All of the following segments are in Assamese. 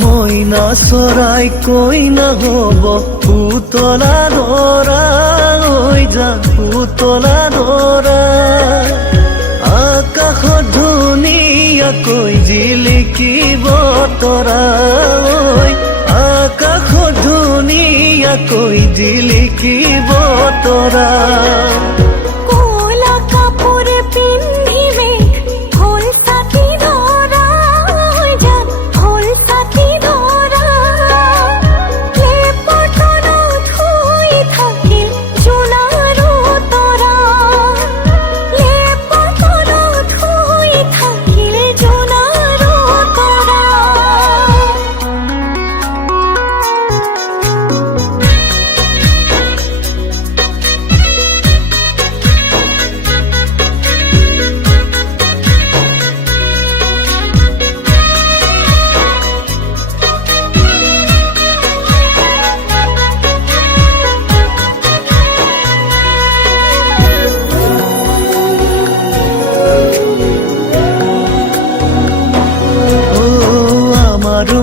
মইনা চৰাই কইনা হব পুতলা দৰা হৈ যা পুতলা দৰা আকাশত ধুনীয়াকৈ জিলিকিব তৰা আকাশত ধুনীয়াকৈ জিলিকিব তৰা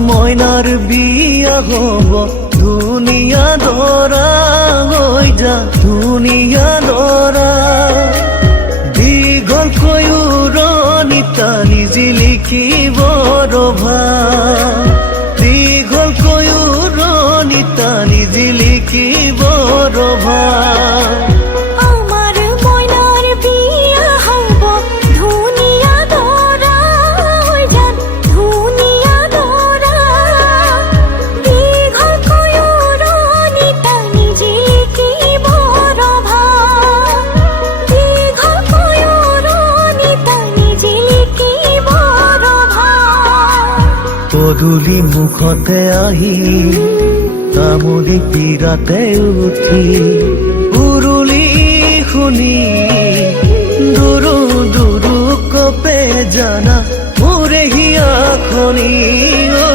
মইনাৰ বিয়া হব ধুনিয়া দৰা হৈ যা ধুনিয়া দৰা দীঘলকৈ উৰণি টানি জিলিকিব ৰভা দীঘলকৈ উৰণি টানি জিলিকিব ৰভা পদূলি মুখতে আহি তামুলি পীৰাতে উঠি উৰুলি শুনি দুৰু দুৰু কপে জানা মোৰে হিয়াখনি ঐ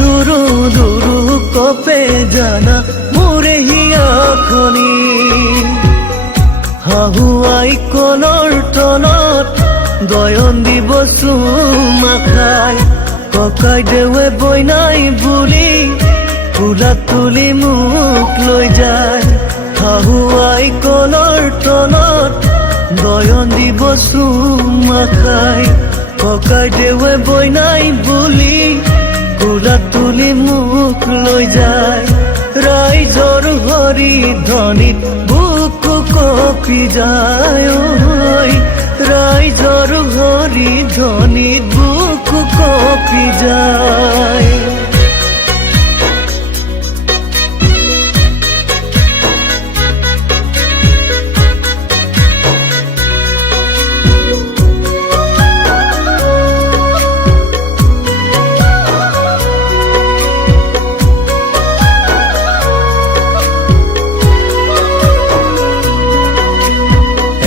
দুৰু দুৰু কপে জানা মোৰে হিয়াখনি হাহুৱাই কলৰ তলত দয়ন দিব চুমা খাই ককাই দেৱে বইনাই বুলি ফুলা তুলি মোক লৈ যায় হাহুৱাই কলৰ তলত দয়ন দিব চুমা খাই ককাই দেৱে বইনাই বুলি ফুলা তুলি মোক লৈ যায় ৰাইজৰ হৰি ধ্বনিত বুকু কঁপি যায় ৰাইজৰ হৰি ধ্বনিত বুকু কঁপি যায়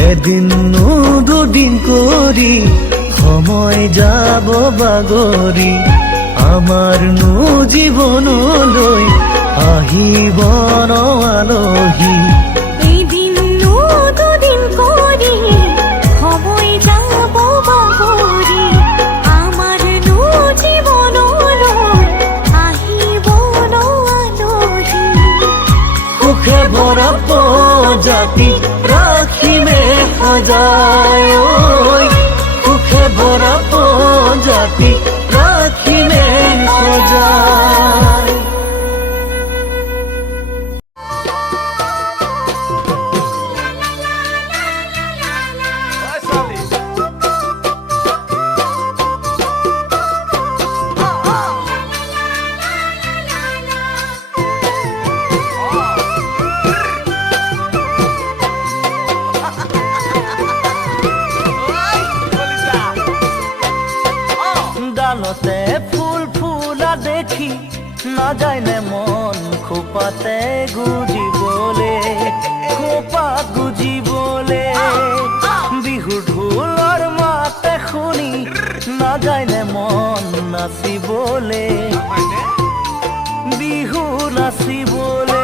এদিন দুদিন কৰি সময় যাব বাগৰি আমাৰ জীৱনলৈ আহিব ন আলহী এদিন দুদিন কৰি সময় যাব বাগৰি আমাৰ জীৱনলৈ আহিব ন আলহী সুখে ভৰা প্ৰজাতি ৰাখিমে সাজায় সুখে ভৰা প্ৰজাতি ৰাখিমে সাজায় না যায় নে মন খোপাতে গুজিবলে খোপাত গুজিবলে বিহুৰ ঢোলৰ মাতে শুনি না যায় নে মন নাচিবলে বিহু নাচিবলে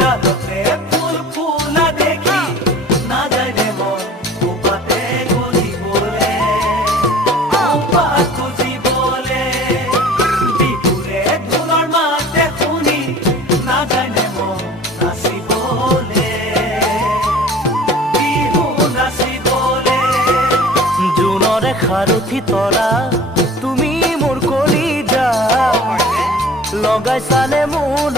ডালতে ফুল ফুলা দেখি না যায় নে মন খোপাতে গুজিবলে খোপাত গুজিবলে বিহুৰে ঢোলৰ মাতে শুনি না যায় নে মন নাচিবলে বিহু নাচিবলে জোনৰে খাৰুথি তৰা তুমি মোৰ কলিজা লগাইছানে মোৰ